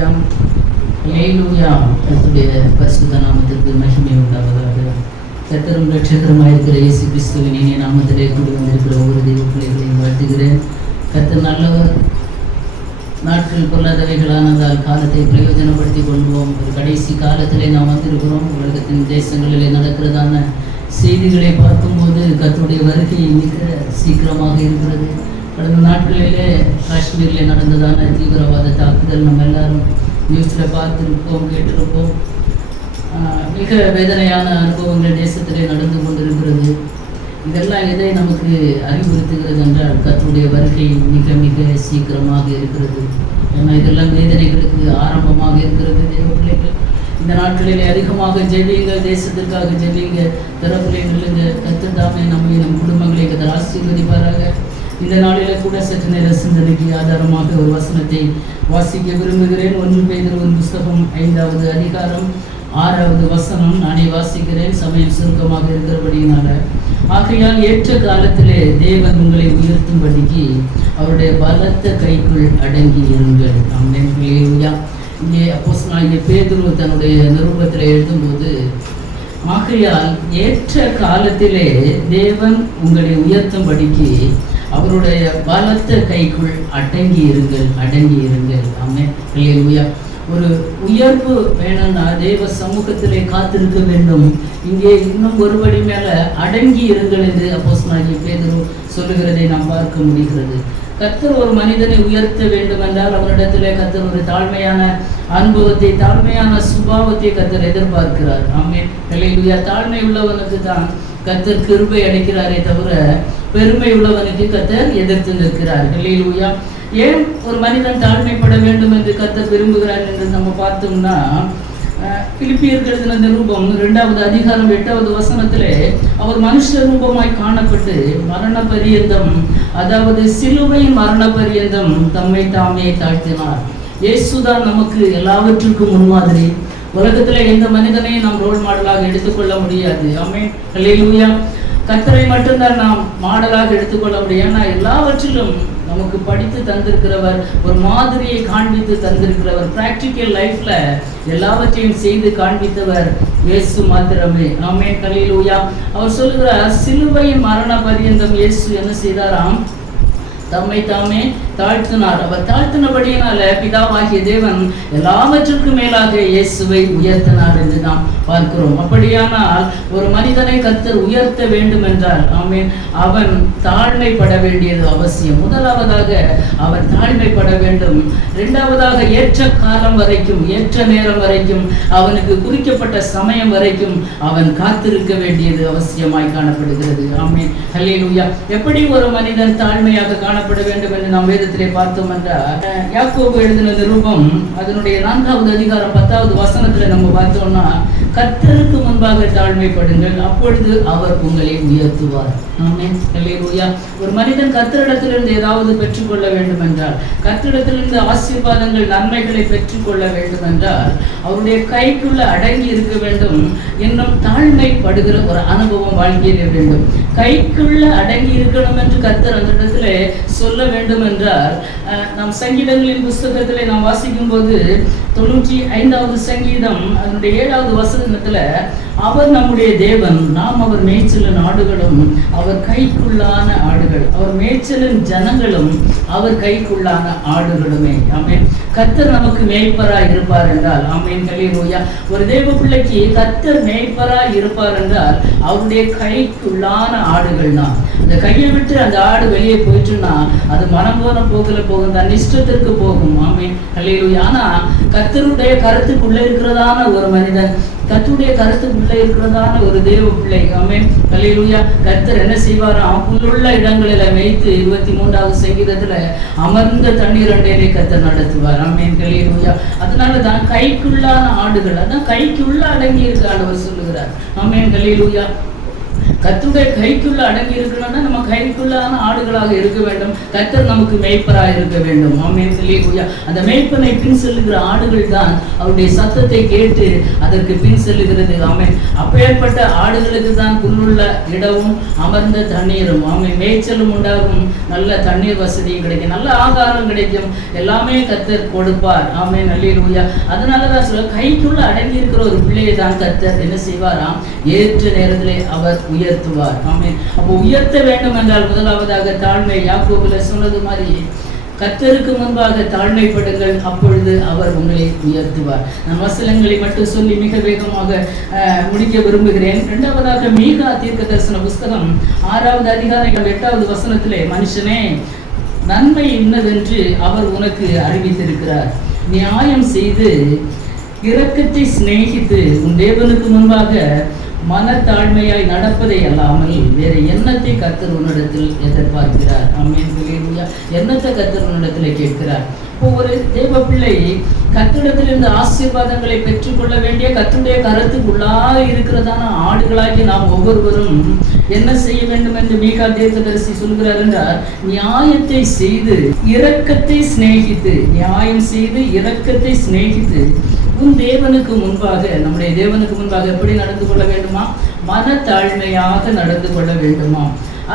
ஹல்லேலூயா ஹல்லேலூயா. கர்த்தருடைய பரிசுத்த நாமத்திற்கு மகிமை உண்டாவதாக. கர்த்தரும் இரட்சகருமாயிருக்கிற இயேசு கிறிஸ்துவின் இனிய நாமத்திலே கூடி வந்திருக்கிற ஒவ்வொரு தெய்வ பிள்ளைகளையும் வாழ்த்துகிறேன். கர்த்தர் நல்லவர். நாட்கள் பொல்லாதவைகளானதால் காலத்தை பிரயோஜனப்படுத்தி கொள்வோம். ஒரு கடைசி காலத்திலே நாம் வந்திருக்கிறோம். உலகத்தின் தேசங்களிலே நடக்கிறதான செய்திகளை பார்க்கும்போது கர்த்தருடைய வருகை மிக சீக்கிரமாக இருக்கிறது. கடந்த நாட்களிலே காஷ்மீரில் நடந்ததான தீவிரவாத தாக்குதல் நம்ம எல்லாரும் நியூஸில் பார்த்துருப்போம், கேட்டிருப்போம். மிக வேதனையான அனுபவங்கள் தேசத்திலே நடந்து கொண்டிருக்கிறது. இதெல்லாம் எதை நமக்கு அறிவுறுத்துகிறது என்றால் கர்த்தருடைய வருகை மிக மிக சீக்கிரமாக இருக்கிறது. ஏன்னா இதெல்லாம் வேதனைகளுக்கு ஆரம்பமாக இருக்கிறது. தேவ பிள்ளைகள், இந்த நாட்களிலே அதிகமாக ஜெபியுங்கள், தேசத்திற்காக ஜெபியுங்க, பிறப்பிள்ளைகளுங்க. கர்த்தர் தாமே நம்மை நம் குடும்பங்களை கர்த்தர் ஆசீர்வதிப்பாராக. இந்த நாளில கூட சற்று நேர சிந்தனைக்கு ஆதாரமாக ஒரு வசனத்தை வாசிக்க விரும்புகிறேன். 1 பேதுரு புஸ்தகம் 5வது அதிகாரம் 6வது வசனம் நானே வாசிக்கிறேன். சமயம் சுருக்கமாக இருக்கிறபடியினால. ஆகையால் ஏற்ற காலத்திலே தேவன் உங்களை உயர்த்தும்படிக்கு அவருடைய பலத்த கைக்குள் அடங்கி இருங்கள். ஹல்லேலூயா. இங்கே அப்போஸ்தலனாகிய பேதுரு தன்னுடைய நிருபத்தில் எழுதும்போது, ஆகையால் ஏற்ற காலத்திலே தேவன் உங்களை உயர்த்தும்படிக்கு அவருடைய பலத்த கைக்குள் அடங்கி இருங்கள். ஆமென். ஹல்லேலூயா. ஒரு உயர்வு வேணும்னா தேவ சமூகத்திலே காத்திருக்க வேண்டும். இங்கே இன்னும் ஒருபடி மேல அடங்கி இருங்கள் என்று அப்போஸ்தலனாகிய பேதுரு சொல்லுகிறதை நாம் பார்க்க முடிகிறது. கர்த்தர் ஒரு மனிதனை உயர்த்த வேண்டும் என்றால் அவரிடத்திலே கர்த்தர் ஒரு தாழ்மையான அனுபவத்தை, தாழ்மையான சுபாவத்தை கர்த்தர் எதிர்பார்க்கிறார். ஆமென். ஹல்லேலூயா. தாழ்மை உள்ளவனுக்கு தான் கர்த்தர் கிருபை அளிக்கிறாரே தவிர பெருமை உள்ளவனுக்கு கர்த்தர் எதிர்த்து நிற்கிறார். ஹல்லேலூயா. ஏன் ஒரு மனிதன் தாழ்மைப்பட வேண்டும் என்று கர்த்தர் விரும்புகிறார் என்று நம்ம பார்த்தோம்னா, பிலிப்பியருக்கு எழுதின நிருபம் 2வது அதிகாரம் 8வது வசனத்திலே அவர் மனுஷ ரூபமாய் காணப்பட்டு மரண பரியந்தம், அதாவது சிலுவையின் மரண பரியந்தம் தம்மை தாமே தாழ்த்தினார். இயேசுதான் நமக்கு எல்லாவற்றுக்கும் முன்மாதிரி. உலகத்துல எந்த மனிதனையும் நாம் ரோல் மாடலாக எடுத்துக்கொள்ள முடியாது. ஆமென். ஹல்லேலூயா. கர்த்தரை மட்டும்தான் நாம் மாடலாக எடுத்துக்கொள்ள முடியும். ஏன்னா எல்லாவற்றிலும் நமக்கு படித்து தந்திருக்கிறவர், ஒரு மாதிரியை காண்பித்து தந்திருக்கிறவர், பிராக்டிக்கல் லைஃப்ல எல்லாவற்றையும் செய்து காண்பித்தவர் இயேசு மாத்திரமே. ஆமென். ஹல்லேலூயா. அவர் சொல்லுகிறார், சிலுவையின் மரண பரியந்தம் இயேசு என்ன செய்தாராம்? தம்மை தாமே தாழ்த்தினார். அவர் தாழ்த்தினபடியினால பிதாவாகிய தேவன் எல்லாவற்றுக்கும் மேலாக இயேசுவை உயர்த்தினார் என்று நாம் பார்க்கிறோம். அப்படியானால் ஒரு மனிதனை கர்த்தர் உயர்த்த வேண்டும் என்றால் ஆமென், அவன் தாழ்மைப்பட வேண்டியது அவசியம். முதலாவதாக அவன் தாழ்மைப்பட வேண்டும். இரண்டாவதாக ஏற்ற காலம் வரைக்கும், ஏற்ற நேரம் வரைக்கும், அவனுக்கு குறிக்கப்பட்ட சமயம் வரைக்கும் அவன் காத்திருக்க வேண்டியது அவசியமாய் காணப்படுகிறது. ஆமென். ஹல்லேலூயா. எப்படி ஒரு மனிதன் தாழ்மையாக காணப்பட வேண்டும் என்று நாம் வேதத்திலே பார்த்தோம் என்றால், யாக்கோபு எழுதின நிருபம் அதனுடைய 4வது அதிகாரம் 10வது வசனத்துல நம்ம பார்த்தோம்னா, கர்த்தருக்கு முன்பாக தாழ்மைப்படுங்கள், அப்பொழுது அவர் உங்களை உயர்த்துவார். ஆமென். ஹல்லேலூயா. ஒரு மனிதன் கர்த்தரிடத்திலிருந்து ஏதாவது பெற்றுக்கொள்ள வேண்டும் என்றால், கர்த்தரிடத்திலிருந்து ஆசீர்வாதங்கள், நன்மைகளை பெற்றுக்கொள்ள வேண்டும் என்றால் அவருடைய கைக்குள்ள அடங்கி இருக்க வேண்டும். இன்னும் தாழ்மைப்படுகிற ஒரு அனுபவம் வாழ்க்கையிலே வேண்டும். கைக்குள்ள அடங்கி இருக்கணும் என்று கர்த்தர் அந்த இடத்துல சொல்ல வேண்டும் என்றால், நாம் சங்கீதங்களின் புஸ்தகத்திலே நாம் வாசிக்கும் போது 95வது சங்கீதம் அதனுடைய 7வது வசனத்துல, அவர் நம்முடைய தேவன், நாம் அவர் மேய்ச்சலின் ஆடுகளும் அவர் கைக்குள்ளான ஆடுகள், அவர் மேய்ச்சலின் ஜனங்களும் அவர் கைக்குள்ளான ஆடுகளுமே. ஆமென். கர்த்தர் நமக்கு மேய்ப்பராய் இருப்பார் என்றால், ஆமென். ஹல்லேலூயா. ஒரு தேவ பிள்ளைக்கு கர்த்தர் மேய்ப்பராய் இருப்பார் என்றால் அவருடைய கைக்குள்ளான ஆடுகள் தான். அந்த கையை விட்டு அந்த ஆடு வெளியே போயிட்டுன்னா அது மனம் போன போக்குல போகும், தன் இஷ்டத்திற்கு போகும். ஆமென். ஹல்லேலூயா. ஆனா கர்த்தருடைய கருத்துக்குள்ள இருக்கிறதான ஒரு மனிதன், கர்த்தருடைய கருத்துக்குள்ள இருக்கிறதான ஒரு தேவ பிள்ளை, ஆமென். ஹல்லேலூயா. கர்த்தர் என்ன செய்வாராம்? புல்லுள்ள இடங்களில மேய்த்து 23வது சங்கீதத்துல அமர்ந்த தண்ணீர் அண்டையிலே கர்த்தர் நடத்துவார். ஆமென். ஹல்லேலூயா. அதனால தான் கைக்குள்ளான ஆடுகள், அதான் கைக்குள்ள அடங்கி இருக்க ஆண்டவர் சொல்லுகிறார். ஆமென். ஹல்லேலூயா. கர்த்தருடைய கைக்குள்ள அடங்கி இருக்கணும்னா நம்ம கைக்குள்ளான ஆடுகளாக இருக்க வேண்டும். கர்த்தர் நமக்கு மேய்ப்பராக இருக்க வேண்டும். ஆமென் ஹல்லேலூயா. அந்த மேய்ப்பனை பின் செல்லுகிற ஆடுகள் தான் அவருடைய சத்தத்தை கேட்டு அதற்கு பின் செல்லுகிறது. ஆமென். அப்பேற்பட்ட ஆடுகளுக்கு தான் புல்லுள்ள இடமும் அமர்ந்த தண்ணீரும், ஆமென், மேய்ச்சலும் உண்டாகும், நல்ல தண்ணீர் வசதியும் கிடைக்கும், நல்ல ஆகாரம் கிடைக்கும், எல்லாமே கர்த்தர் கொடுப்பார். ஆமென் ஹல்லேலூயா. அதனாலதான் சொல்ல, கைக்குள்ள அடங்கி இருக்கிற ஒரு பிள்ளையை தான் கர்த்தர் என்ன செய்வாராம், ஏற்ற நேரத்திலே அவர் உயர்த்துவார். ஆமென். அப்போ உயர்த்த வேண்டும் என்றால் முதலாவதாக தாழ்மை. யாக்கோபுல சொன்னது மாதிரி கர்த்தருக்கு முன்பாக தாழ்மைப்படுங்கள், அப்பொழுது அவர் உங்களை உயர்த்துவார். நான் வசனங்களை மட்டும் சொல்லி மிக வேகமாக முடிக்க விரும்புகிறேன். இரண்டாவதாக மீகா தீர்க்க தரிசன புஸ்தகம் 6வது அதிகாரம் 8வது வசனத்திலே, மனுஷனே, நன்மை இன்னதென்று அவர் உனக்கு அறிவித்திருக்கிறார். நியாயம் செய்து இரக்கத்தை சிநேகித்து உன் தேவனுக்கு முன்பாக மனத்தாழ்மையாய் நடப்பதை அல்லாமல் வேற எண்ணத்தை கர்த்தர் உன்னிடத்தில் எதிர்பார்க்கிறார். ஆமென் ஹல்லேலூயா. எண்ணத்தை கர்த்தர் உன்னிடத்தில் கேட்கிறார். ஒரு தேவ பிள்ளை கர்த்தரிடத்திலிருந்து ஆசீர்வாதங்களை பெற்றுக்கொள்ள வேண்டிய, கர்த்தருடைய கருத்துக்குள்ளாக இருக்கிறதான ஆடுகளாகி நாம் ஒவ்வொருவரும் என்ன செய்ய வேண்டும் என்று மீகா தீர்க்கதரிசி சொல்கிறார் என்றால், நியாயத்தை செய்து இரக்கத்தை சிநேகித்து, நியாயம் செய்து இரக்கத்தை சிநேகித்து உன் தேவனுக்கு முன்பாக, நம்முடைய தேவனுக்கு முன்பாக எப்படி நடந்து கொள்ள வேண்டுமா, மனத்தாழ்மையாக நடந்து கொள்ள வேண்டுமா.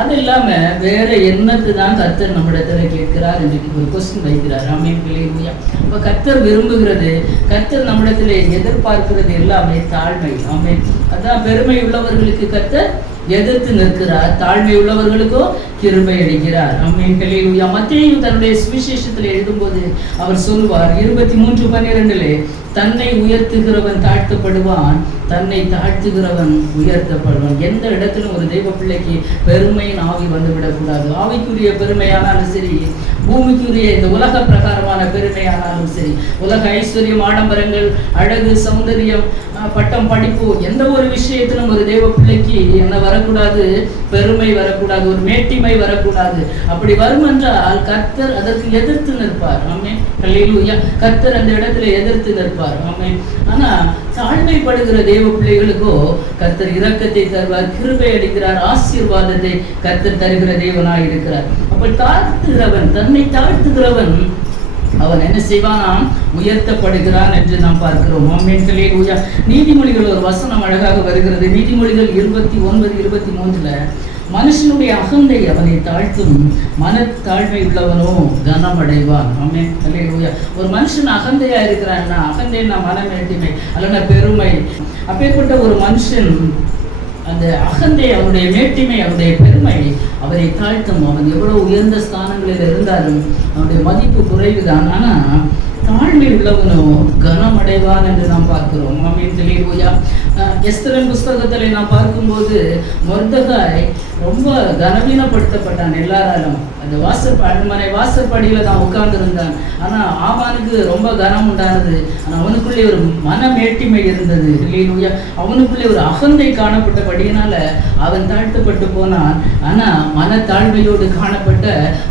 அது இல்லாம வேற என்னத்து தான் கர்த்தர் நம்மிடத்துல கேட்கிறார் என்று ஒரு கொஸ்டின் வைக்கிறார். ஆமென் ஹல்லேலூயா. அப்ப கர்த்தர் விரும்புகிறது, கர்த்தர் நம்மிடத்துல எதிர்பார்க்கிறது எல்லாமே தாழ்மை. ஆமென். அதான் பெருமை உள்ளவர்களுக்கு கர்த்தர் எதிர்த்து நிற்கிறார், தாழ்மை உள்ளவர்களுக்கோ கிருபை அளிக்கிறார். ஆமென் ஹல்லேலூயா. மத்தேயு தன்னுடைய சுவிசேஷத்தில் எழுதும்போது அவர் சொல்வார் 23:12, தன்னை உயர்த்துகிறவன் தாழ்த்தப்படுவான், தன்னை தாழ்த்துகிறவன் உயர்த்தப்படுவான். எந்த இடத்திலும் ஒரு தெய்வ பிள்ளைக்கு பெருமையின் ஆவி வந்துவிடக்கூடாது. ஆவிக்குரிய பெருமையானாலும் சரி, பூமிக்குரிய இந்த உலக பிரகாரமான பெருமையானாலும் சரி, உலக ஐஸ்வர்யம், ஆடம்பரங்கள், அழகு, சௌந்தரியம், பட்டம், படிப்பு, எந்த ஒரு விஷயத்திலும் ஒரு தெய்வ பிள்ளைக்கு என்ன வரக்கூடாது, பெருமை வரக்கூடாது, ஒரு மேட்டிமை வரக்கூடாது. அப்படி வரும் என்றால் கர்த்தர் அதற்கு எதிர்த்து நிற்பார். ஆமென் ஹல்லேலூயா. கர்த்தர் அந்த இடத்துல எதிர்த்து நிற்பார். ஆமென். ஆனா தாழ்மைப்படுகிற தேவ பிள்ளைகளுக்கோ கர்த்தர் இரக்கத்தை தருவார், கிருபை அளிக்கிறார், ஆசீர்வாதத்தை கர்த்தர் தருகிற தேவனாய் இருக்கிறார். அப்ப தாழ்த்துகிறவன், தன்னை தாழ்த்துகிறவன் அவன் என்ன செய்வானாம், உயர்த்தப்படுகிறான் என்று நாம் பார்க்கிறோம். ஆமென் ஹல்லேலூயா. நீதிமொழிகள் ஒரு வசனம் அழகாக வருகிறது. நீதிமொழிகள் 29:23, மனுஷனுடைய அகந்தை அவனை தாழ்த்தும், மனத்தாழ்மை உள்ளவனோ கனமடைவான். ஆமென் ஹல்லேலூயா. ஒரு மனுஷன் அகந்தையா இருக்கிறான்னா, அகந்தைன்னா மனமேட்டிமை அல்லனா பெருமை. அப்பேற்பட்ட ஒரு மனுஷன் அந்த அகந்தை, அவனுடைய மேட்டிமை, அவனுடைய பெருமை அவரை தாழ்த்தும். அவன் எவ்வளவு உயர்ந்த ஸ்தானங்களில் இருந்தாலும் அவனுடைய மதிப்பு குறைவுதான். ஆனா தாழ்மை உள்ளவனோ கனமடைவான் என்று நாம் பார்க்கிறோம். ஆமென் ஹல்லேலூயா. எஸ்தரின் புஸ்தகத்தில் நாம் பார்க்கும்போது மொர்தெகாய் ரொம்ப கனவீனப்படுத்தப்பட்டான் எல்லாராலும். அந்த அரண்மனை வாசற்படியில தான் உட்கார்ந்து இருந்தான். ஆனா ஆமானுக்கு ரொம்ப கனம் உண்டானது. ஆனா அவனுக்குள்ளே ஒரு மனமேட்டிமை இருந்தது. ஹல்லேலூயா. அவனுக்குள்ளே ஒரு அகந்தை காணப்பட்டபடியினால அவன் தாழ்த்தப்பட்டு போனான். ஆனா மனத்தாழ்மையோடு காணப்பட்ட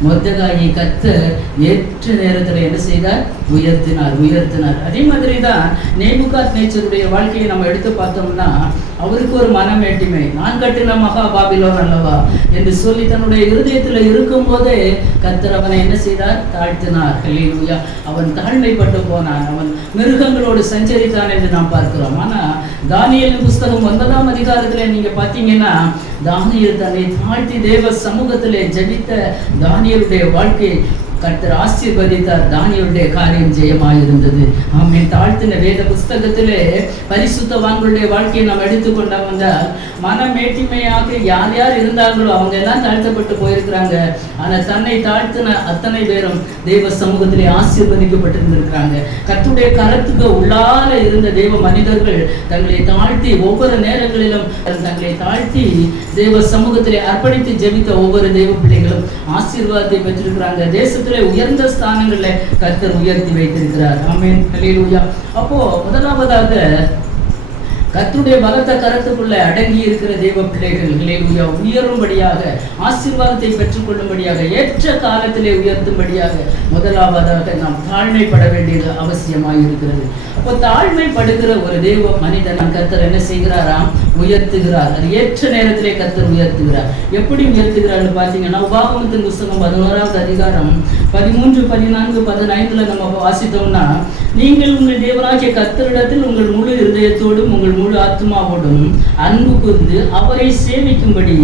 மொர்தெகாயை கர்த்தர் ஏற்ற நேரத்தில் என்ன செய்தார், உயர்த்தினார். அதே மாதிரி தான் நேபுகாத்நேச்சருடைய வாழ்க்கையை நம்ம எடுத்து பார்த்தோம்னா, அவருக்கு ஒரு மனமேட்டிமை, நான் கட்டின மகா பாபிலோன் அல்லவா என்று சொல்லி தன்னுடைய இருதயத்தில் இருக்கும் போதே கர்த்தர் அவனை என்ன செய்தார், தாழ்த்தினார். ஹல்லேலூயா. அவன் தாழ்மைப்பட்டு போனான், அவன் மிருகங்களோடு சஞ்சரித்தான் என்று நாம் பார்க்கிறோம். ஆனா தானியேலின் புஸ்தகம் 9ஆம் அதிகாரத்தில் நீங்க பார்த்தீங்கன்னா, தானியேல் தன்னை தாழ்த்தி தேவ சமூகத்திலே ஜெபித்த தானியேலுடைய வாழ்க்கை கர்த்தர் ஆசீர்வதித்தார். தானியேலுடைய காரியம் ஜெயமாயிருந்தது. ஆமென். தாழ்த்தின வேத புஸ்தகத்திலே பரிசுத்தவான்களுடைய வாழ்க்கையை நாம் எடுத்துக்கொண்டா வந்தால், மனமேட்டிமையாக யார் யார் இருந்தாங்களோ அவங்க எல்லாம் தாழ்த்தப்பட்டு போயிருக்கிறாங்க. ஆனா தன்னை தாழ்த்தின அத்தனை பேரும் தெய்வ சமூகத்திலே ஆசீர்வதிக்கப்பட்டிருந்திருக்கிறாங்க. கர்த்தருடைய கரத்துக்கு உள்ளால இருந்த தெய்வ மனிதர்கள் தங்களை தாழ்த்தி, ஒவ்வொரு நேரங்களிலும் தங்களை தாழ்த்தி தெய்வ சமூகத்திலே அர்ப்பணித்து ஜெபித்த ஒவ்வொரு தெய்வ பிள்ளைகளும் ஆசீர்வாதத்தை பெற்றிருக்கிறாங்க. தேசத்திலே உயர்ந்த ஸ்தானங்களை கர்த்தர் உயர்த்தி வைத்திருக்கிறார். ஆமென் ஹல்லேலூயா. அப்போ முதலாவதாக கர்த்தருடைய பலத்த கரத்துக்குள்ள அடங்கி இருக்கிற தேவ பிள்ளைகள் ஹல்லேலூயா உயரும்படியாக, ஆசீர்வாதத்தை பெற்றுக்கொள்ளும்படியாக, ஏற்ற காலத்திலே உயர்த்தும்படியாக முதலாவதாக நாம் தாழ்மைப்பட வேண்டியது அவசியமாக இருக்கிறது. அப்போ தாழ்மைப்படுகிற ஒரு தேவ மனிதன் கர்த்தர் என்ன செய்கிறாராம், உயர்த்துகிறார். அது ஏற்ற நேரத்திலே கர்த்தர் உயர்த்துகிறார். எப்படி உயர்த்துகிறார் பார்த்தீங்கன்னா, உபாகமத்தின் புஸ்தகம் 11வது அதிகாரம் 13, 14, 15 நம்ம வாசித்தோம்னா, நீங்கள் உங்கள் தேவனாகிய கர்த்தரிடத்தில் உங்கள் முழு இருதயத்தோடும் உங்கள் முழு ஆத்மாவோடும் அன்பு கூர்ந்து அவரை சேவிக்கும்படி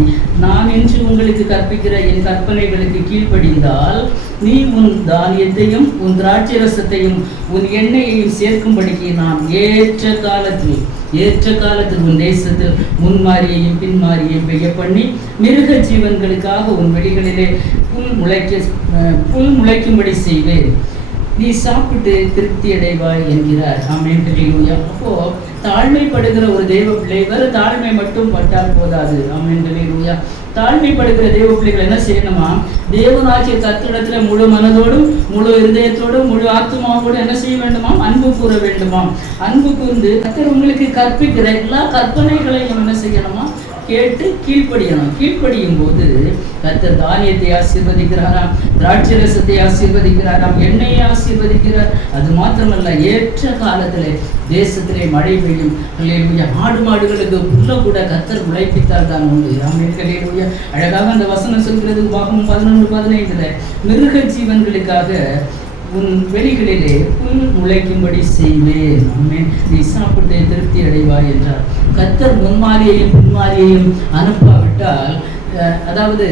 நான் இன்று உங்களுக்கு கற்பிக்கிற என் கற்பனைகளுக்கு கீழ்ப்படிந்தால் நீ உன் தானியத்தையும் உன் திராட்சை ரசத்தையும் உன் எண்ணெயையும் சேர்க்கும்படிக்கு நான் ஏற்ற காலத்தில் உன் தேசத்தில் முன்மாரியையும் பின்மாரியையும் பெய்ய பண்ணி மிருக ஜீவன்களுக்காக உன் வெளிகளிலே புல் முளைக்கும்படி செய்வேன். நீ சாப்பிட்டு திருப்தி அடைவாய் என்கிறார். ஆமென். ஹல்லேலூயா. அப்போ தாழ்மைப்படுகிற ஒரு தேவ பிள்ளை வெறும் தாழ்மை மட்டும் பட்டால் போதாது. ஆமென். ஹல்லேலூயா. தாழ்மைப்படுகிற தேவ பிள்ளைகள் என்ன செய்யணுமா? தேவனாகிய கர்த்தரிடத்துல முழு மனதோடும் முழு இருதயத்தோடும் முழு ஆத்மாவோடும் என்ன செய்ய வேண்டுமாம்? அன்பு கூற வேண்டுமாம். அன்பு கூர்ந்து கர்த்தர் உங்களுக்கு கற்பிக்கிற எல்லா கற்பனைகளையும் என்ன செய்யணுமா? கேட்டு கீழ்ப்படியணும். கீழ்ப்படியும் போது கர்த்தர் தானியத்தை ஆசீர்வதிக்கிறாராம், திராட்சை ரசத்தை ஆசீர்வதிக்கிறாராம், எண்ணெயை ஆசீர்வதிக்கிறார். அது மாத்திரமல்ல, ஏற்ற காலத்திலே தேசத்திலே மழை பெய்யும். ஹல்லேலூயா. ஆடு மாடுகளுக்கு புல்ல கூட கர்த்தர் முளைப்பித்தால் தான் உண்டு. ஆமென். ஹல்லேலூயா. அழகாக அந்த வசனம் சொல்கிறது. உபாகமம் 11:15 மிருக ஜீவன்களுக்காக உன் வெளிகளிலே புல் முளைக்கும்படி செய்வேன். ஆமென். நீ சாப்பிட்டு திருப்தி அடைவாய் என்றார். கர்த்தர் முன்மாரியையும் பின்மாரியையும் அனுப்பாவிட்டால், அதாவது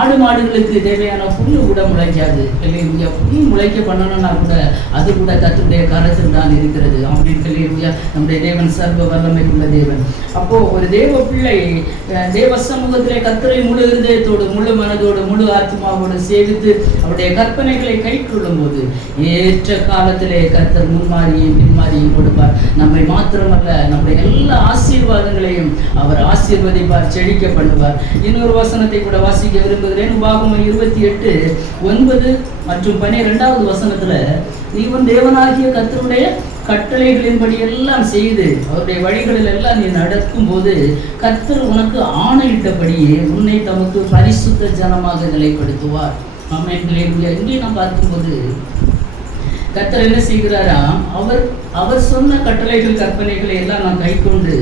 ஆடு மாடுகளுக்கு தேவையான புல்லு கூட முளைக்காது. ஹல்லேலூயா. புல் முளைக்க பண்ணணும்னா கூட அது கூட கர்த்தருடைய கரத்தில் தான் இருக்கிறது. ஆமென். ஹல்லேலூயா. நம்முடைய தேவன் சர்வ வல்லமை உள்ள தேவன். அப்போ ஒரு தேவ பிள்ளை தேவ சமூகத்திலே கர்த்தரை முழு இருதயத்தோடு முழு மனதோடு முழு ஆத்மாவோடு சேவித்து அவருடைய கற்பனைகளை கை கொள்ளும் போது ஏற்ற காலத்திலே கர்த்தர் முன்மாரியும் பின்மாரியும் கொடுப்பார். நம்மை மாத்திரமல்ல, நம்முடைய எல்லா ஆசீர்வாதங்களையும் அவர் ஆசீர்வதிப்பார், செழிக்க பண்ணுவார். இன்னொரு வசனத்தை கூட வாசிக்க விரும்புகிறேன். உபாகமம் 28:9 மற்றும் 12வது வசனத்துல, நீ உன் தேவனாகிய கர்த்தருடைய கட்டளைகளின்படி எல்லாம் செய்து அவருடைய வழிகளில் எல்லாம் நீ நடக்கும் போது கர்த்தர் உனக்கு ஆணையிட்டபடியே உன்னை தமக்கு பரிசுத்த ஜனமாக நிலைப்படுத்துவார். ஆமென். ஹல்லேலூயா. இங்கே நாம் பார்க்கும்போது கர்த்தர் என்ன செய்கிறாராம்? அவர் சொன்ன கட்டளைகள் கற்பனைகளை எல்லாம் நாம் கை கொண்டு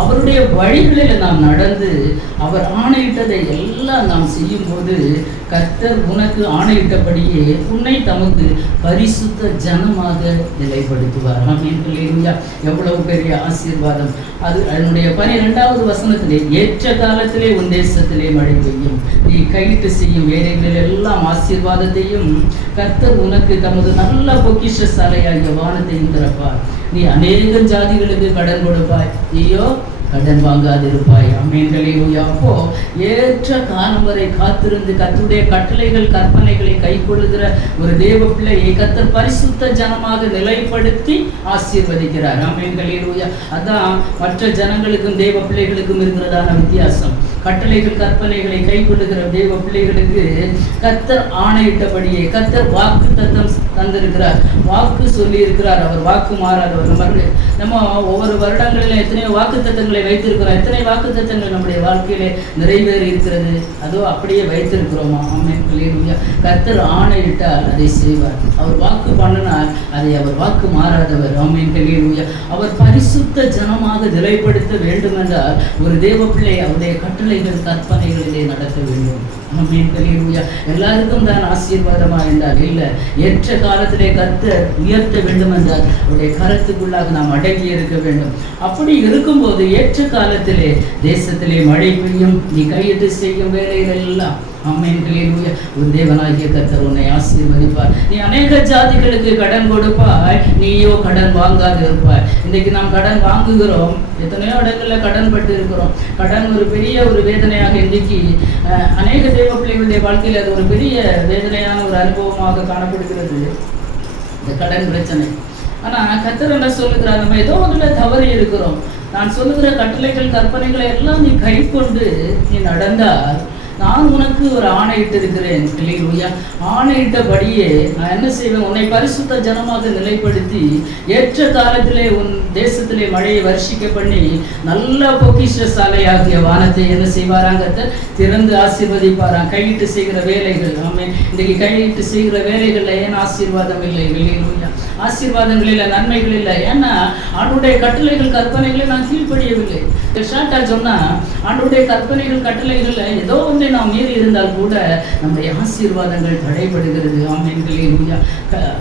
அவருடைய வழிகளில் நாம் நடந்து அவர் ஆணையிட்டதை எல்லாம் நாம் செய்யும் போது கர்த்தர் உனக்கு ஆணையிட்டபடியே உன்னை தமக்கு பரிசுத்த ஜனமாக நிலைப்படுத்துவார். ஆமென். ஹல்லேலூயா. எவ்வளவு பெரிய ஆசீர்வாதம் அது! அதனுடைய 12வது வசனத்திலே, ஏற்ற காலத்திலே உன் தேசத்திலே மழை பெய்யும், நீ கையிட்டு செய்யும் வேலைகளில் எல்லாம் ஆசீர்வாதத்தையும் கர்த்தர் உனக்கு தமது நல்ல பொக்கிஷ சாலையாகிய வானத்தையும் திறப்பார். நீ அநேக ஜாதிகளுக்கு கடன் கொடுப்பாய், நீயோ கடன் வாங்காதிருப்பாய். ஆமென். ஹல்லேலூயா. அப்போ ஏற்ற காலம் வரை காத்திருந்து கர்த்தருடைய கட்டளைகள் கற்பனைகளை கை கொள்ளுகிற ஒரு தேவ பிள்ளையை கர்த்தர் பரிசுத்த ஜனமாக நிலைப்படுத்தி ஆசீர்வதிக்கிறார். ஆமென். ஹல்லேலூயா. அதான் மற்ற ஜனங்களுக்கும் தேவ பிள்ளைகளுக்கும் இருக்கிறதான வித்தியாசம். கட்டளைகள் கற்பனைகளை கை கொள்ளுகிற தேவ பிள்ளைகளுக்கு கர்த்தர் ஆணையிட்டபடியே கர்த்தர் வாக்கு தத்தம் தந்திருக்கிறார், வாக்கு சொல்லி இருக்கிறார். அவர் வாக்கு மாறாதவர். நம்ம ஒவ்வொரு வருடங்களிலும் எத்தனையோ வாக்கு தத்தங்களை வைத்திருக்கிறோம். எத்தனை வாக்கு தத்தங்கள் நம்முடைய வாழ்க்கையிலே நிறைவேறி இருக்கிறது, அதோ அப்படியே வைத்திருக்கிறோமா? ஆமென். ஹல்லேலூயா. கர்த்தர் ஆணையிட்டால் அதை செய்வார். அவர் வாக்கு பண்ணினால் அதை அவர் வாக்கு மாறாதவர். ஆமென். ஹல்லேலூயா. அவர் பரிசுத்த ஜனமாக நிலைப்படுத்த வேண்டும் என்றால் ஒரு தேவ பிள்ளை அவருடைய கட்டளைகள் கற்பனைகளிலே நடக்க வேண்டும். ஆமென். ஹல்லேலூயா. எல்லாருக்கும் தான் ஆசீர்வாதமா என்றால் இல்லை. ஏற்ற காலத்திலே கர்த்தர் உயர்த்த வேண்டும் என்றால் அவருடைய கரத்துக்குள்ளாக நாம் அடங்கி இருக்க வேண்டும். அப்படி இருக்கும்போது ஏற்ற காலத்திலே தேசத்திலே மழை பெய்யும், நீ கையிட்டு செய்யும் வேலைகள் எல்லாம். ஆமென். ஹல்லேலூயா. ஒரு தேவனாகிய கர்த்தர் உன்னை ஆசீர்வதிப்பார். நீ அநேக ஜாதிகளுக்கு கடன் கொடுப்பாய், நீயோ கடன் வாங்காது இருப்பாய். இன்றைக்கு நாம் கடன் வாங்குகிறோம், எத்தனையோ இடங்களில் கடன் பட்டு இருக்கிறோம். கடன் ஒரு பெரிய ஒரு வேதனையாக இன்றைக்கு அநேக தேவ பிள்ளைகளுடைய வாழ்க்கையில் அது ஒரு பெரிய வேதனையான ஒரு அனுபவமாக காணப்படுகிறது, இந்த கடன் பிரச்சனை. ஆனால் கர்த்தர் என்ன சொல்லுகிறார்? நம்ம ஏதோ ஒன்றில் தவறி இருக்கிறோம். நான் சொல்லுகிற கட்டளைகள் கற்பனைகளை எல்லாம் நீ கை கொண்டு நீ நடந்தால் நான் உனக்கு ஒரு ஆணையிட்டு இருக்கிறேன். ஹல்லேலூயா. ஆணையிட்டபடியே நான் என்ன செய்வேன்? உன்னை பரிசுத்த ஜனமாக நிலைப்படுத்தி ஏற்ற காலத்திலே உன் தேசத்திலே மழையை வர்ஷிக்க பண்ணி நல்ல பொக்கிஷ சாலையாகிய வானத்தை என்ன செய்வாராங்க? திறந்து ஆசீர்வதிப்பாராம். கையிட்டு செய்கிற வேலைகள். ஆமென். இன்றைக்கு கையிட்டு செய்கிற வேலைகள்ல ஏன் ஆசீர்வாதம் இல்லை? ஹல்லேலூயா. ஆசீர்வாதங்கள் இல்லை, நன்மைகள் இல்லை. ஏன்னா ஆண்டுடைய கட்டளைகள் கற்பனைகளை நான் கீழ்ப்படியவில்லை. ஷார்ட்டா சொன்னா ஆண்டுடைய கற்பனைகள் கட்டளைகள் ஏதோ ஒன்றை நாம் மீறி இருந்தால் கூட நம்முடைய ஆசீர்வாதங்கள் தடைபடுகிறது. ஆமென். ஹல்லேலூயா.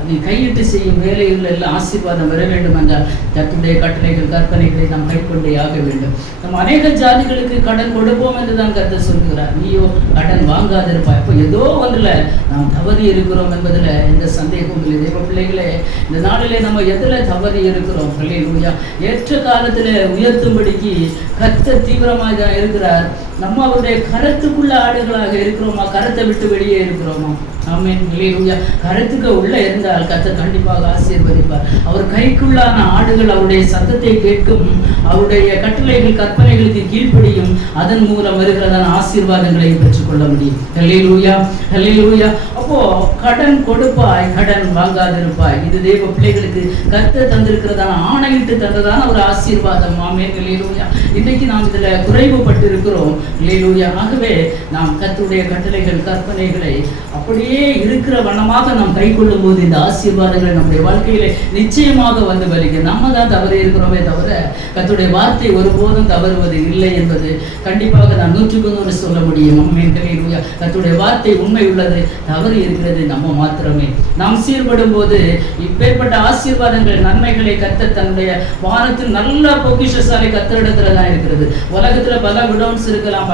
நீ கையிட்டு செய்யும் வேலைகள் எல்லாம் ஆசீர்வாதம் வர வேண்டும் என்றால் கர்த்தருடைய கட்டளைகள் கற்பனைகளை நாம் கைக்கொண்டே ஆக வேண்டும். நம்ம அநேக ஜாதிகளுக்கு கடன் கொடுப்போம் என்று தான் கர்த்தர் சொல்கிறார். நீயோ கடன் வாங்காதிருப்பாய். இப்போ ஏதோ ஒன்றில் நாம் தவறி இருக்கிறோம் என்பதில் எந்த சந்தேகமும் இல்லை. தேவ பிள்ளைகளே, இந்த நாளிலே நம்ம எதில் தவறி இருக்கிறோம்? ஹல்லேலூயா. ஏற்ற காலத்தில் உயர்த்தும்படிக்கு கர்த்தர் தீவிரமாக தான் இருக்கிறார். நம்ம அவருடைய கரத்துக்குள்ள ஆடுகளாக இருக்கிறோமா? கரத்தை விட்டு வெளியே இருக்கிறோமா? ஆமென். ஹல்லேலூயா. கரத்துக்கு உள்ள இருந்தால் கர்த்தர் கண்டிப்பாக ஆசீர்வதிப்பார். அவர் கைக்குள்ளான ஆடுகள் அவருடைய சத்தத்தை கேட்கும், அவருடைய கட்டளைகள் கற்பனைகளுக்கு கீழ்ப்படியும். அதன் மூலம் வருகிறதான ஆசீர்வாதங்களை பெற்றுக்கொள்ள முடியும். ஹல்லேலூயா. ஹல்லேலூயா. அப்போ கடன் கொடுப்பாய், கடன் வாங்காதிருப்பாய். இது தேவ பிள்ளைகளுக்கு கர்த்தர் தந்திருக்கிறதான ஆணையிட்டு தந்ததான ஒரு ஆசீர்வாதம். ஆமென். ஹல்லேலூயா. இன்னைக்கு நாம் இதுல குறைவுபட்டு இருக்கிறோம். ஹல்லேலூயா. ஆகவே நாம் கர்த்தருடைய கட்டளைகள் கற்பனைகளை அப்படியே இருக்கிற வண்ணமாக நாம் கை கொள்ளும் போது இந்த ஆசீர்வாதங்கள் நம்முடைய வாழ்க்கையிலே நிச்சயமாக வந்து வருகிறது. நம்ம தான் தவறு இருக்கிறோமே தவிர கர்த்தருடைய வார்த்தை ஒருபோதும் தவறுவது இல்லை என்பது கண்டிப்பாக நான் 100% சொல்ல முடியும். ஆமென். ஹல்லேலூயா. கர்த்தருடைய வார்த்தை உண்மை உள்ளது, தவறு இருக்கிறது நம்ம மாத்திரமே. நாம் சீர்படும் போது இப்பேற்பட்ட ஆசீர்வாதங்கள் நன்மைகளை கர்த்தர் தன்னுடைய வானத்தில் நல்ல பொக்கிஷசாலை கர்த்தரிடத்துல தான் இருக்கிறது. உலகத்துல பல குடவுன்ஸ் இருக்கலாம்,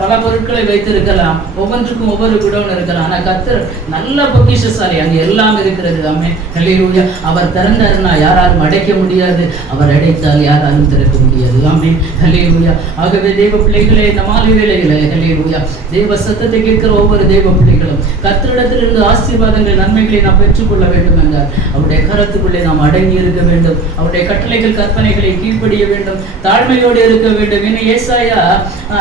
பல பொருட்களை வைத்திருக்கலாம், ஒவ்வொன்றுக்கும் ஒவ்வொரு குடவுன் இருக்கலாம். ஆனா கர்த்தர் நல்ல பொக்கிஷசாலை, அங்கே எல்லாம் இருக்கிறது. ஆமென். ஹல்லேலூயா. அவர் திறந்தாருன்னா யாராலும் அடைக்க முடியாது, அவர் அடைத்தால் யாராலும் திறக்க முடியாது. ஆமென். ஹல்லேலூயா. ஆகவே தேவ பிள்ளைகளே, இந்த மாலை வேளையிலே ஹல்லேலூயா, தேவ சத்தத்தை கேட்கிற ஒவ்வொரு தேவ பிள்ளைகளும் கர்த்தரிடத்திலிருந்து ஆசீர்வாதங்கள் நன்மைகளை நாம் பெற்றுக்கொள்ள வேண்டும் என்றால் அவருடைய கரத்துக்குள்ளே நாம் அடங்கி இருக்க வேண்டும். அவருடைய கட்டளைகள் கற்பனைகளை கீழ்ப்படிய வேண்டும், தாழ்மையோடு இருக்க வேண்டும். இன்னும் ஏசாயா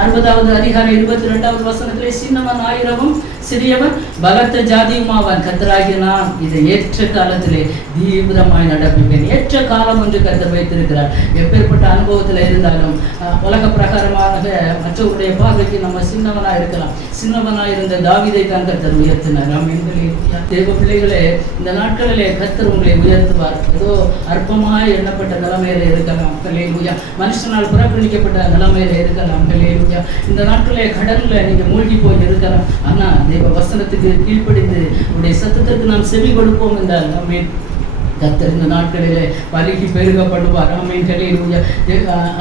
60வது அதிகாரம் 22வது வசனத்திலே சின்னவன் ஆயிரமும் சிறியவன் பலத்த ஜாதியுமாவான், கர்த்தராகிய நான் இதை ஏற்ற காலத்திலே தீவிரமாய் நடப்பிப்பேன். ஏற்ற காலம் என்று கர்த்தர் வைத்திருக்கிறார். எப்பேற்பட்ட அனுபவத்தில் இருந்தாலும் உலக பிரகாரமாக மற்றவருடைய பார்வைக்கு நம்ம சின்னவனா இருக்கலாம். சின்னவனா இருந்த தாவீதை தான் கர்த்தர் உயர்த்தினார். தேவ பிள்ளைகளே, இந்த நாட்களிலே கர்த்தர் உங்களை உயர்த்துவார். ஏதோ அற்பமாய் எண்ணப்பட்ட நிலைமையில இருக்கலாம். ஹல்லேலூயா. மனுஷனால் புறக்கணிக்கப்பட்ட நிலைமையில இருக்கலாம். ஹல்லேலூயா. இந்த நாட்களே கடல்ல நீங்க மூழ்கி போய் இருக்கலாம். ஆனா தேவ வசனத்துக்கு கீழ்ப்படிந்து உடைய சத்தத்திற்கு நாம் செவி கொடுப்போம் என்றால் ஆமென், கர்த்தர் இந்த நாட்களிலே பலுகி பெருகப்படுவார். ஆமென். ஹல்லேலூயா.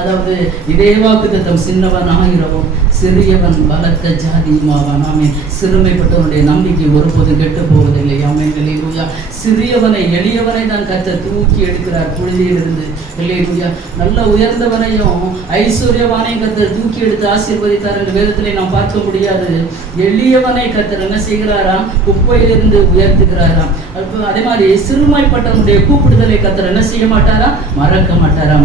அதாவது இதே வாக்குத்தத்தம், சின்னவன் ஆயிரவும் சிறியவன் பலத்த ஜாதியுமாவான். ஆமென். சிறுமைப்பட்டவனுடைய நம்பிக்கை ஒருபோதும் கெட்டு போவதில்லை. ஆமென். ஹல்லேலூயா. சிறியவனை எளியவனை தான் கர்த்தர் தூக்கி எடுக்கிறார் புழுதியிலிருந்து. ஹல்லேலூயா. நல்ல உயர்ந்தவனையும் ஐஸ்வர்யவானையும் கர்த்தர் தூக்கி எடுத்து ஆசீர்வதித்தார் என்று வேதத்திலே நாம் பார்க்க முடியாது. எளியவனை கர்த்தர் என்ன செய்கிறாராம்? குப்பையிலிருந்து உயர்த்துகிறாராம். அதே மாதிரி சிறுமைப்பட்டவனுடைய கூப்பிடுதலை கர்த்தர் என்ன செய்ய மாட்டாரா? மறக்க மாட்டாராம்.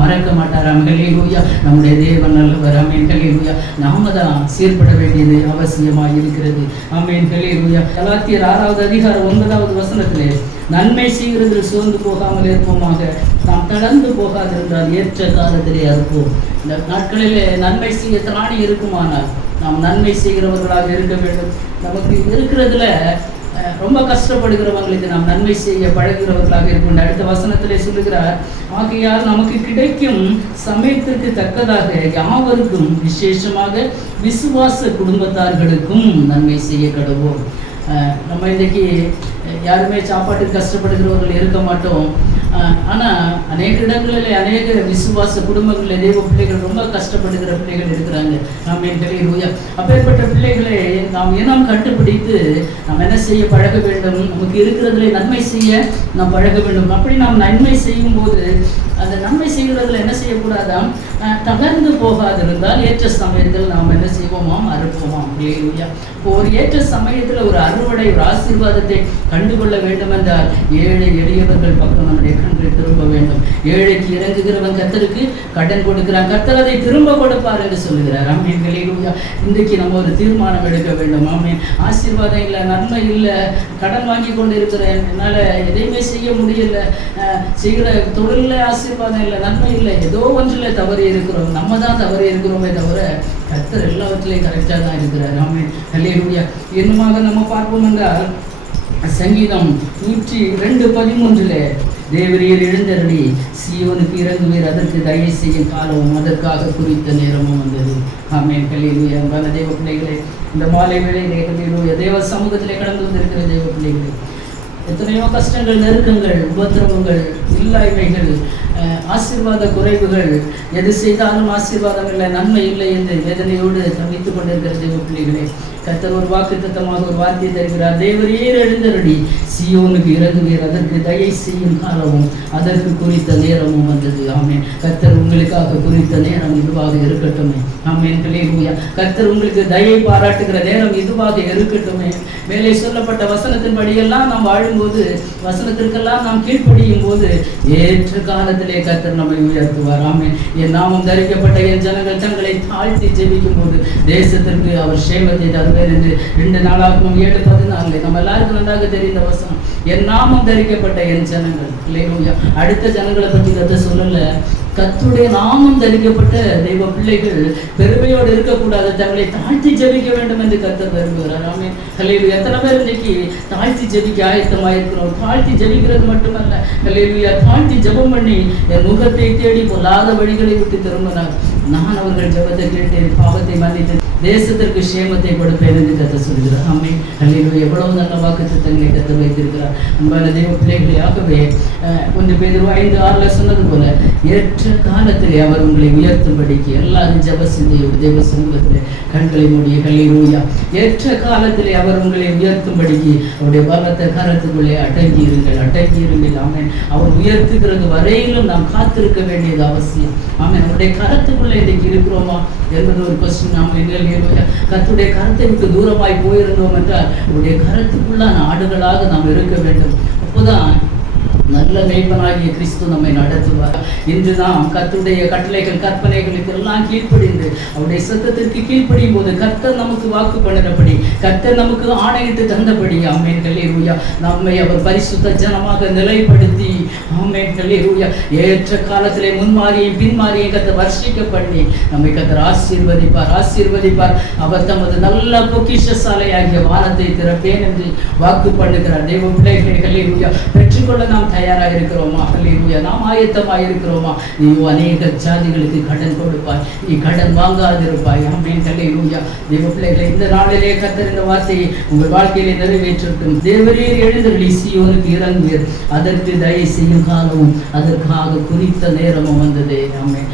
ஹல்லேலூயா. நம்முடைய தேவன் நல்லவர். ஆமென். ஹல்லேலூயா. நாம தான் சீர்பட வேண்டியது அவசியமாக இருக்கிறது. ஆமென். ஹல்லேலூயா. கலாத்தியர் 6வது அதிகாரம் 9வது வசனத்திலே நன்மை செய்கிறதில் சோர்ந்து போகாமல் இருப்போமாக, நாம் தளர்ந்து போகாதிருந்தால் ஏற்ற காலத்திலே அறுப்போம். இந்த நாட்களிலே நன்மை செய்ய திராணி இருக்குமானால் நாம் நன்மை செய்கிறவர்களாக இருக்க வேண்டும். நமக்கு இருக்கிறதுல ரொம்ப கஷ்டப்படுகிறவங்களுக்கு நாம் நன்மை செய்ய பழகிறவர்களாக இருக்கும். அடுத்த வசனத்திலே சொல்லுகிறார், ஆகையால் நமக்கு கிடைக்கும் சமயத்திற்கு தக்கதாக யாவருக்கும் விசேஷமாக விசுவாச குடும்பத்தார்களுக்கும் நன்மை செய்ய கடவோம். நம்ம இன்றைக்கு யாருமே சாப்பாட்டுக்கு கஷ்டப்படுகிறவர்கள் இருக்க மாட்டோம். ஆனால் அநேக இடங்களில் அநேக விசுவாச குடும்பங்களில் தேவ பிள்ளைகள் ரொம்ப கஷ்டப்படுகிற பிள்ளைகள் இருக்கிறாங்க. ஆமென். ஹல்லேலூயா. அப்பேற்பட்ட பிள்ளைகளை நாம் இனம் கண்டுபிடித்து நாம் என்ன செய்ய பழக வேண்டும்? நமக்கு இருக்கிறதுல நன்மை செய்ய நாம் பழக வேண்டும். அப்படி நாம் நன்மை செய்யும் போது அந்த நன்மை செய்கிறதுல என்ன செய்யக்கூடாதாம்? தகர்ந்து போகாதிருந்தால் ஏற்ற சமயத்தில் நாம் என்ன செய்வோமாம்? அறுப்போமாம். ஹல்லேலூயா. இப்போ ஒரு ஏற்ற சமயத்தில் ஒரு அறுவடை, ஒரு ஆசீர்வாதத்தை கண்டுகொள்ள வேண்டும் என்றால் ஏழை எளியவர்கள் பக்கம் நம்முடைய கண்கள் திரும்ப வேண்டும். ஏழைக்கு இறங்குகிறவன் கர்த்தருக்கு கடன் கொடுக்கிறான், கர்த்தர் அதை திரும்ப கொடுப்பார் என்று சொல்லுகிறார். ஆமென். ஹல்லேலூயா. இன்றைக்கு நம்ம ஒரு தீர்மானம் எடுக்க வேண்டும். ஆமென். ஆசீர்வாதம் இல்லை, நன்மை இல்லை, கடன் வாங்கி கொண்டு இருக்கிறேன், என்னால் எதையுமே செய்ய முடியல, செய்கிற தொழிலில் ஆசீர்வாதம் இல்லை, நன்மை இல்லை, ஏதோ ஒன்றில் தவறி இருக்கிறோம். நம்ம தான் தவறி இருக்கிறோமே தவிர கர்த்தர் எல்லாவற்றிலையும் கரெக்டாக தான் இருக்கிறார். ஆமென். ஹல்லேலூயா. இன்னுமாக நம்ம பார்ப்போம் என்றால் சங்கீதம் 102:13 தேவரீர் எழுந்தருளி சீயோனுக்கு இறங்குவீர், அதற்கு தயை செய்யும் காலமும் அதற்காக குறித்த நேரமும் வந்தது. ஆமென். ஹல்லேலூயா. அன்பான தேவ பிள்ளைகளே, இந்த மாலை வேளையிலே ஹல்லேலூயா தேவ சமூகத்திலே கடந்து வந்திருக்கிற தேவ பிள்ளைகளே, எத்தனையோ கஷ்டங்கள், நெருக்கங்கள், உபத்திரவங்கள், இல்லாய்மைகள், ஆசீர்வாத குறைவுகள், எது செய்தாலும் ஆசீர்வாதம் இல்லை, நன்மை இல்லை என்று வேதனையோடு தவித்துக் கொண்டிருக்கிற தேவ பிள்ளைகளே, கர்த்தர் ஒரு வாக்குத்தத்தமாக ஒரு வார்த்தையை தருகிறார். தேவரீர் எழுந்தருளி சீயோனுக்கு இறங்குவீர், அதற்கு தயை செய்யும் காலமும் அதற்கு குறித்த நேரமும் வந்தது. ஆமென். கர்த்தர் உங்களுக்காக குறித்த நேரம் இதுவாக இருக்கட்டுமே. ஆமென். ஹல்லேலூயா. கர்த்தர் உங்களுக்கு தயை பாராட்டுகிற நேரம் இதுவாக இருக்கட்டுமே. மேலே சொல்லப்பட்ட வசனத்தின்படியெல்லாம் நாம் வாழும்போது, வசனத்திற்கெல்லாம் நாம் கீழ்ப்படியும் போது ஏற்ற காலத்திலே கர்த்தர் நம்மை உயர்த்துவார். ஆமென். என் நாமம் தரிக்கப்பட்ட என் ஜனங்கள் தங்களை தாழ்த்தி ஜெபிக்கும் போது தேசத்திற்கு அவர் சேமத்தை தருவார் என்று 2 நாளாகமம் 7:14 நம்ம எல்லாருக்கும் நன்றாக தெரிந்த வசனம். என் நாமம் தரிக்கப்பட்ட என் ஜனங்கள். ஹல்லேலூயா. அடுத்த ஜனங்களை பற்றி கர்த்தர் சொல்லல. கர்த்தருடைய நாமம் தரிக்கப்பட்ட தெய்வ பிள்ளைகள் பெருமையோடு இருக்கக்கூடாது, தங்களை தாழ்த்தி ஜெபிக்க வேண்டும் என்று கர்த்தர் விரும்புகிறார். ஆமென். ஹல்லேலூயா. எத்தனை பேர் இன்னைக்கு தாழ்த்தி ஜெபிக்க ஆயத்தமாயிருக்கிறோம்? தாழ்த்தி ஜெபிக்கிறது மட்டுமல்ல, ஹல்லேலூயா, தாழ்த்தி ஜெபம் பண்ணி என் முகத்தை தேடி பொல்லாத வழிகளை விட்டு திரும்பினார். நான் அவர்கள் ஜெபத்தை கேட்டேன், பாவத்தை மன்னித்து தேசத்திற்கு சேமத்தை கொடுப்பேன் என்று கர்த்தர் சொல்கிறார். ஆமென். ஹல்லேலூயா. எவ்வளவு நல்ல வாக்குத்தத்தங்களை கர்த்தர் வைத்திருக்கிறார். அன்பான தெய்வ பிள்ளைகளே, ஆகவே 1 பேதுரு 5:6 சொன்னது போல ஏற்ற காலத்திலே அவர் உங்களை உயர்த்தும்படிக்கு எல்லாரும் ஜெப சிந்தையோடு தேவ சமூகத்திலே கண்களை மூடிய ஹல்லேலூயா. ஏற்ற காலத்திலே அவர் உங்களை உயர்த்தும்படிக்கு அவருடைய பலத்த கரத்துக்குள்ளே அடங்கி இருங்கள். ஆமென். அவர் உயர்த்துகிறது வரையிலும் நாம் காத்திருக்க வேண்டியது அவசியம். ஆமென். அவருடைய கரத்துக்குள்ளே இன்றைக்கு இருக்கிறோமா என்பது ஒரு கொஸ்டின். நாம் கர்த்தருடைய கரத்தை விட்டு தூரமாய் போயிருந்தோம் என்றால் அவருடைய கரத்துக்குள்ளான ஆடுகளாக நாம் இருக்க வேண்டும். அப்போதான் நல்ல மேய்ப்பனாகிய கிறிஸ்து நம்மை நடத்துவார். இன்று நாம் கர்த்தருடைய கட்டளைகள், கற்பனைகளுக்கு எல்லாம் கீழ்ப்படிந்து அவருடைய சத்தத்திற்கு கீழ்ப்படியும் போது கர்த்தர் நமக்கு வாக்கு பண்ணினபடி, கர்த்தர் நமக்கு ஆணையிட்டு தந்தபடி, ஆமென். ஹல்லேலூயா, நம்மை அவர் பரிசுத்த ஜனமாக நிலைப்படுத்தி, ஆமென். ஹல்லேலூயா, ஏற்ற காலத்திலே முன்மாறியும் பின்மாறியும் கர்த்தர் வர்ஷிக்க பண்ணி நம்மை கர்த்தர் ஆசீர்வதிப்பார். அவர் தமது நல்ல பொக்கிஷசாலையாகிய வானத்தை திறப்பேன் என்று வாக்கு பண்ணுகிறார். தெய்வ பிள்ளைகளை, ஹல்லேலூயா, பெற்றுக்கொள்ள நாம் தயாராக இருக்கிறோமா? ஹல்லேலூயா. நாம் ஆயத்தமாக இருக்கிறோமா? நீ அநேக ஜாதிகளுக்கு கடன் கொடுப்பாய், நீ கடன் வாங்காதிருப்பாய். ஆமென். ஹல்லேலூயா. தெய்வ பிள்ளைகளை, இந்த நாளிலே கர்த்தர் இந்த வார்த்தையை உங்கள் வாழ்க்கையிலே நிறைவேற்றட்டும். தேவரீர் எழுந்தருளி சீயோனுக்கு இறங்குவீர், அதற்கு தயை செய்யும் காலமும் அதற்காக குறித்த நேரமும் வந்ததே. ஆமென்.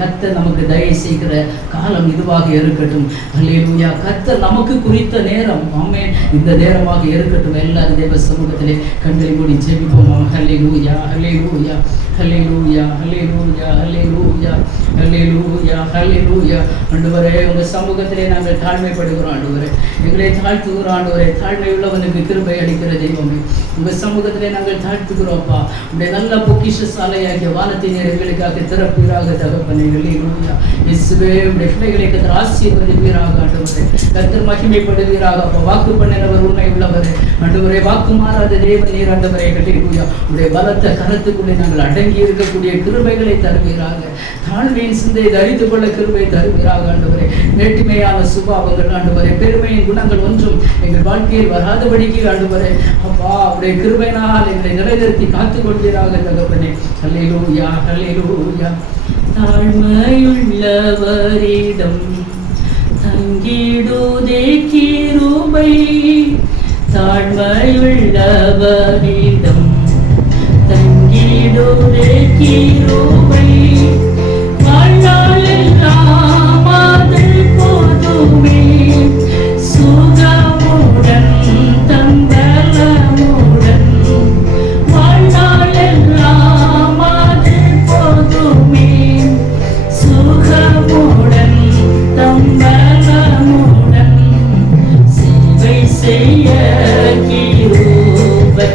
கர்த்தர் நமக்கு தயை செய்கிற காலம் இதுவாக இருக்கட்டும். ஹல்லேலூயா. கர்த்தர் நமக்கு குறித்த நேரம், ஆமென், இந்த நேரமாக இருக்கட்டும். எல்லாரும் தேவ சமூகத்திலே கண்களை மூடி ஜெபிப்போம். ஹல்லேலூயா, ஹல்லேலூயா, ஹல்லேலூயா, ஹல்லேலூயா, ஹல்லேலூயா, ஹல்லேலூயா, ஹல்லேலூயா. ஆண்டவரே, உங்க சமூகத்திலே நாங்கள் தாழ்மைப்படுகிறோம். ஆண்டவரே, எங்களை தாழ்த்துகிறோம். ஆண்டவரே, தாழ்மை உள்ளவனுக்கு கிருபை அளிக்கிற தெய்வமே, உங்க சமூகத்திலே நாங்கள் தாழ்த்துகிறோம்ப்பா. உடைய நல்ல பொக்கிஷசாலையாகிய வானத்தை எங்களுக்காக திறப்பீராக தகப்பனே. ஹல்லேலூயா. இயேசுவே, உடைய பிள்ளைகளை கர்த்தர் ஆசீர்வதிப்பீராக. ஆண்டவரே, கர்த்தர் மகிமைப்படுவீராக. அப்பா, வாக்கு பண்ணினவர் உண்மை உள்ளவரே. ஆண்டவரே, வாக்கு மாறாத தேவன் நீர். ஆண்டவரே, ஹல்லேலூயா, உடைய பலத்த கரத்துக்குள்ளே நாங்கள் அடங்கி இருக்கக்கூடிய கிருபைகளை தருவீராக. தாழ்மையின் சிந்தையை தரித்துக் கொள்ள கிருபை தருவீராக. ஆண்டவரே, மேட்டுமையான சுபாவங்கள், ஆண்டவரே, பெருமையின் குணங்கள் ஒன்றும் எங்கள் வாழ்க்கையில் வராதபடிக்கு, ஆண்டவரே, அப்பா, உடைய கிருபையினால் எங்களை நிலைநிறுத்தி காத்துக் கொள்வீராக தகப்பனே. ஹல்லேலூயா, ஹல்லேலூயா. தாழ்மையுள்ளவரிடம் தங்கிடுதே கிருபை, தாழ்மையுள்ளவரிடம் தங்கிடுதே கிருபை, வாழ்நாளெல்லாம் அது போதுமே, சுகமுடன் தந்தலமுடன், வாழ்நாளெல்லாம் அது போதுமே, சுகமுடன் தம்பலமுடன், சேவை செய்ய கிருபை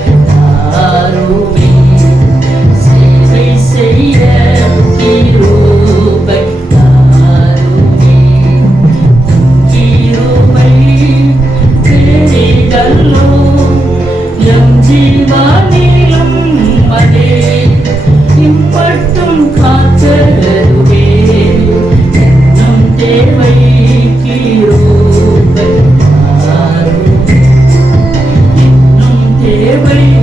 தாருமே, சேவை செய்ய கிருபை தாருமே, கிருபை பெரிதல்லோ எம் ஜீவனிலும் அதே, இம்பட்டும் காத்தருவே என்னும் தேவை கிருபை தாருமே, என்னும் எப்படி